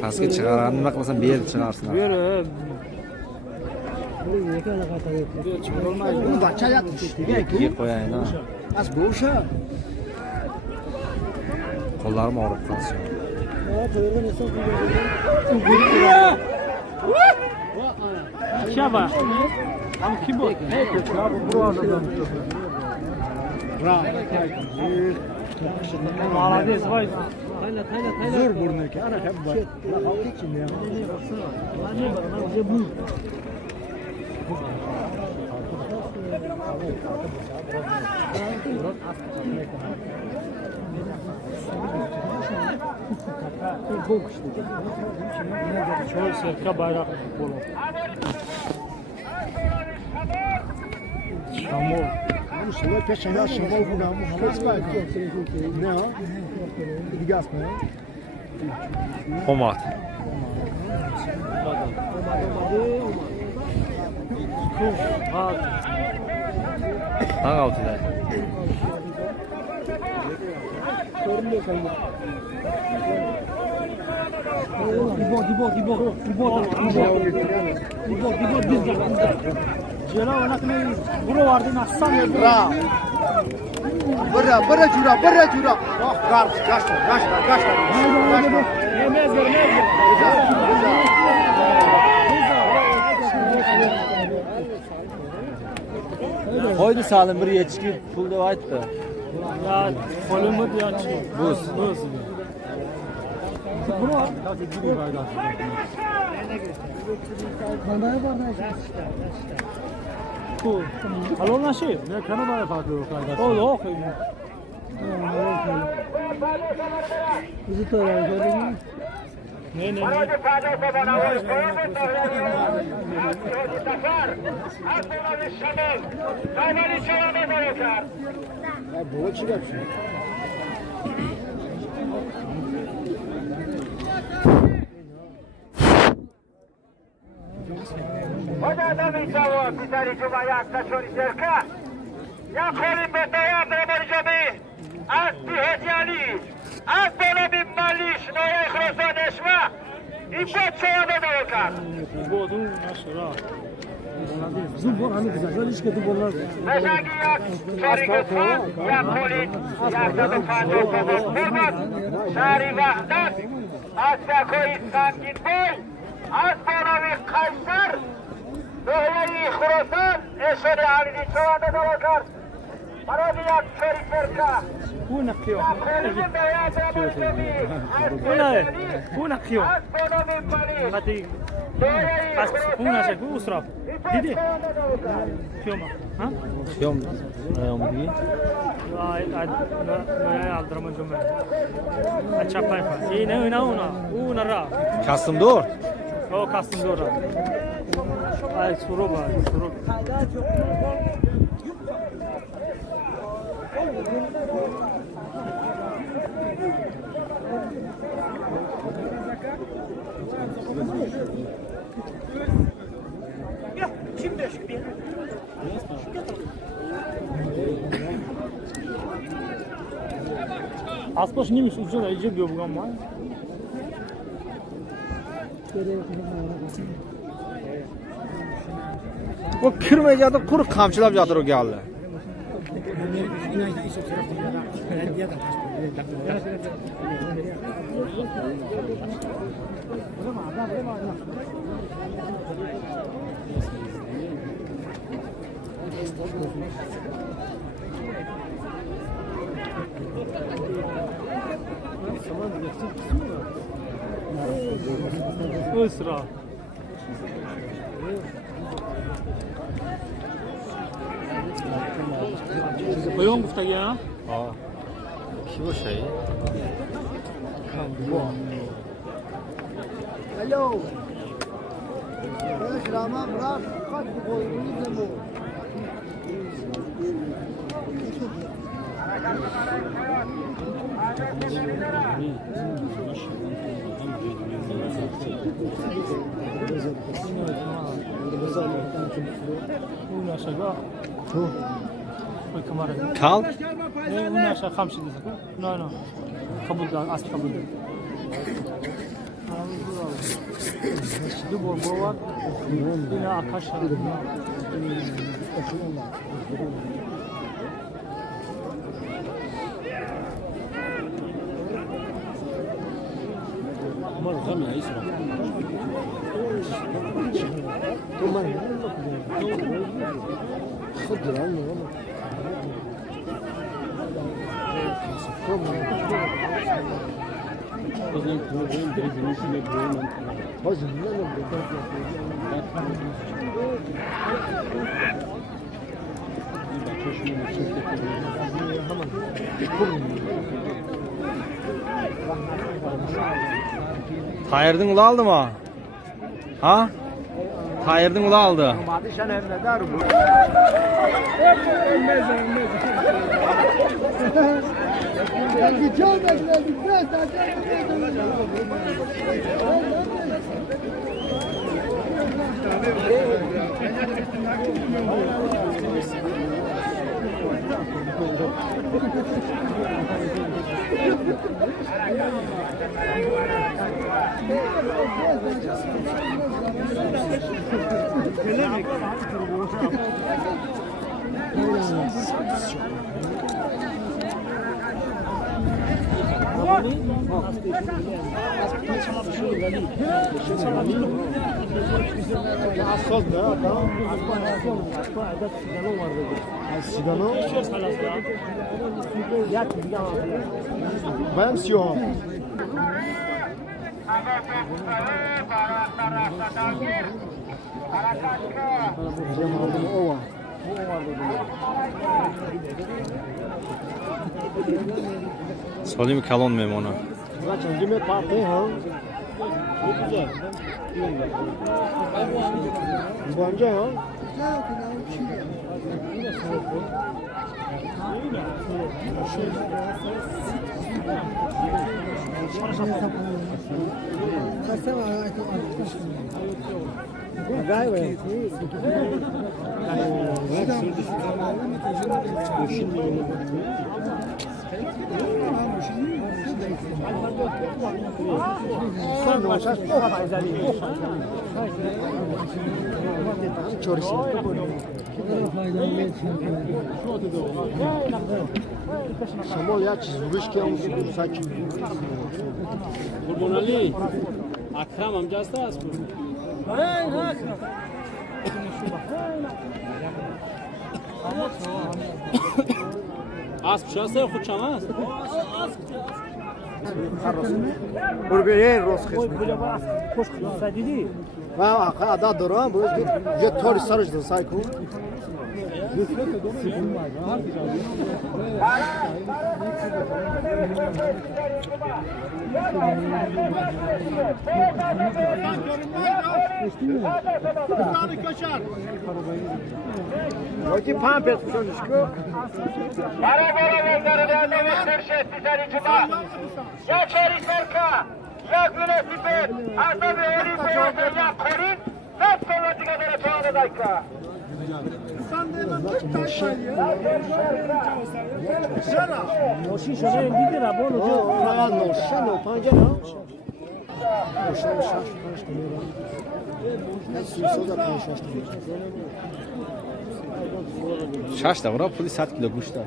Pastga chiqarani nima qilsam berib chiqarsin. Berib. Yeb qo'yayin. Qo'llarim og'rib qolsin. Shaba. Ham kim bu? Молодец, vay. Zor burnaki. Ana hep var. Halk için ya. Çoğu serka bayrak bolu. Şamol. Bu sefer peşine şamal kullanmış. Ne o? İdigas mı? Pomat. Hang out there. Bura vardı nasıl ya? Bıra cura. Oh, kaçtı. Yemez. Qo'ydi salim bir yechki pul deb aytdi. Ya qo'limni yo'q. Buz. Bura. Halol nashi. Ne kanada yapardı o kadar. O yok. Bizi tören Ne. Bu çıkar. Odada mi ciało pisali Jumaya Kaszori Zerka. Ja cholim betaja Dremerżoby. Az Uyali. Az Dolobi Malisz. No ja chrozoneszma. I potrzeba do nauka. Bodu naşra. Zubor hani güzel iş kötü bollar. Meşagi jak Şarikotfa. Ja cholim. Jak to dopadło kogo kurmat. Şari Vahdat. Az Fakoi Sangin Boy. Az Dolobi Kaysar. Uyali Khurasan. Eşeri Alini Çoğanda da bakar. Maradiyat Şeriflerka. Bu nakıyor. Ya cholim betaja Dremerżoby. Bu nakıyor. Az Dolobi Malisz. Hadi. As bu naşe bu usraf. Didi. Kiyoma. Ha? Yom. Yom diye. Ay aldırma cümle. Acha payfa. İyi ne una. Una. Custom door. O custom door. Ay suru. Aspoş neymiş ucuna iyice diyor bu ama. Bu kirmay jatib quruq qamchilab jotir o galni. Isra. Koyun gufta ya. Aa. Kim o şey? Alo. Rama bırak. Kaç bu koyunu izleme. Kal? Ne aşağı kamçı dedik. No. Kabul da az kabul. Şimdi bomba var. Yine akaş var. Tayırdın ula aldı mı? Ha? Tayırdın ula aldı. Ben siyah. Söyleyeyim mi kalon muyum ona? Zaten gibi parti ha. Bence ha. Şamol ya çizmiş ki onu saçım. Kurban Ali. Akram amcası da asıl. Az kuşası yok uçamaz. Buraya rozkes. Böyle bak. Koş kızsa dedi. Va ada duran bu je tor sarıcdı sayko. Hoci pampet kuşuşku. Para bolalarından demiştir şehitler icma. Ya Çeriserka, ya Güneşipet, Azabi Olimpiyatı, ya Korin, hep sonraki kadar puanı dakika. Noşi şöyle gidiyor ha bunu. Aa no şano panja ha. Şaş da vura polis sat kilo kuş da.